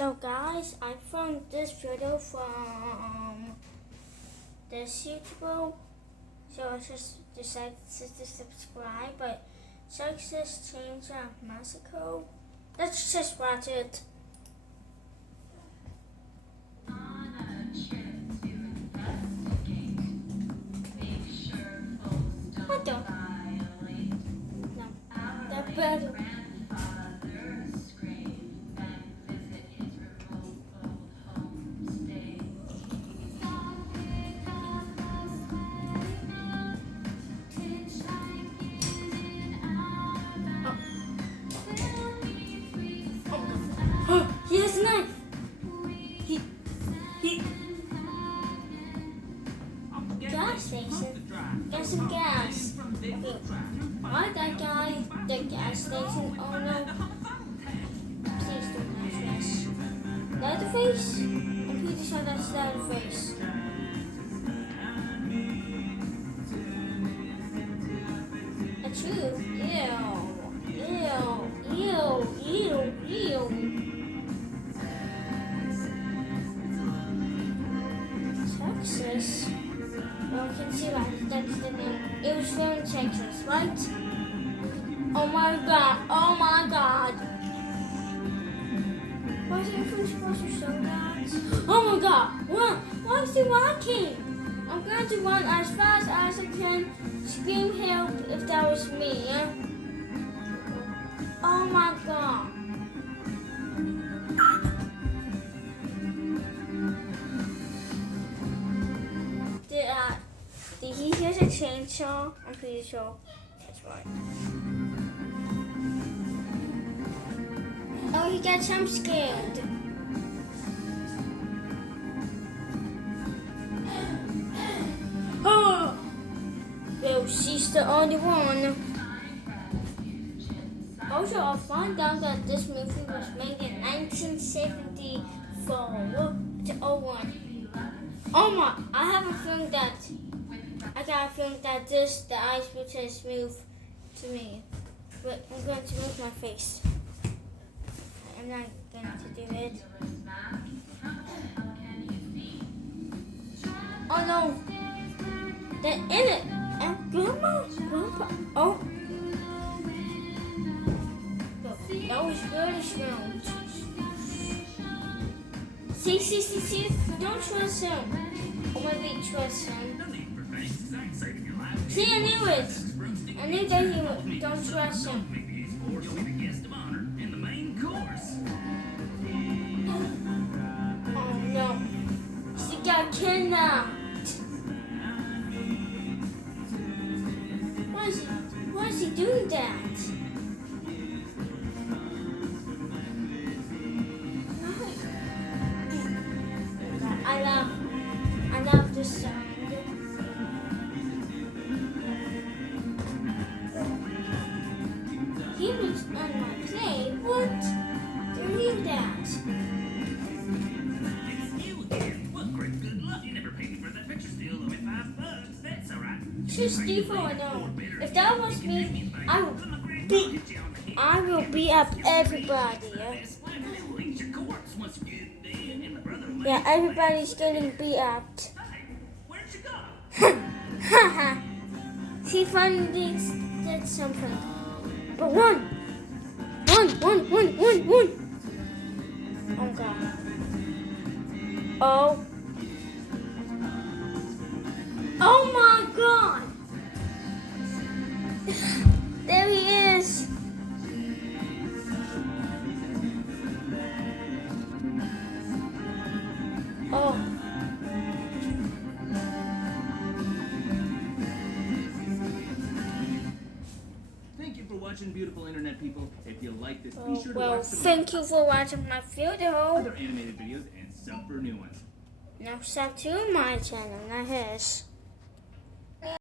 So guys, I found this video from this YouTuber. So I just decided to subscribe, but Success Change Massacre. Let's just watch it. What the? No, the better. He has a knife. He. Gas station. Get some gas. Okay. Why that guy? The gas station. Oh no. Please don't have this. Leatherface? I'm pretty sure that's Leatherface. That's you. Ew. Texas. Well, we can see right. That's the name. It was filmed in Texas, right? Oh my god. Why is everything supposed to show that? Oh my god. Why is he walking? I'm going to run as fast as I can. Scream help if that was me. Oh my god. Did he hear the chainsaw? I'm pretty sure that's right. Oh, he got some scared. Oh! Well, she's the only one. Also, I found out that this movie was made in 1974. The old one. Oh my! I got a feeling that the ice will just move to me. But I'm going to move my face. I'm not going to do it. Oh no! They're in it! And Grandpa! Oh! That was really smooth. See? Don't trust him. Or maybe trust him. See, I knew it. I knew that he would. Don't trust him. You'll be the guest of honor in the main course. Oh no. She got kidnapped. Why is he doing that? I love this sound. He was on my plate. What? Don't hear that. You again. What great good luck. You never paid me for that picture still. Only $5. That's alright. Just Steve, I know. If that was me, I will beat up everybody. Yeah, everybody's getting beat up. Where'd you go? Haha. She finally did something. But one. Oh god. Oh my god. There he is. Oh. Thank you for watching, beautiful internet people. If you like this, be sure to watch some thank you for watching my video. other animated videos and sub for new ones. Now sub to my channel, not his.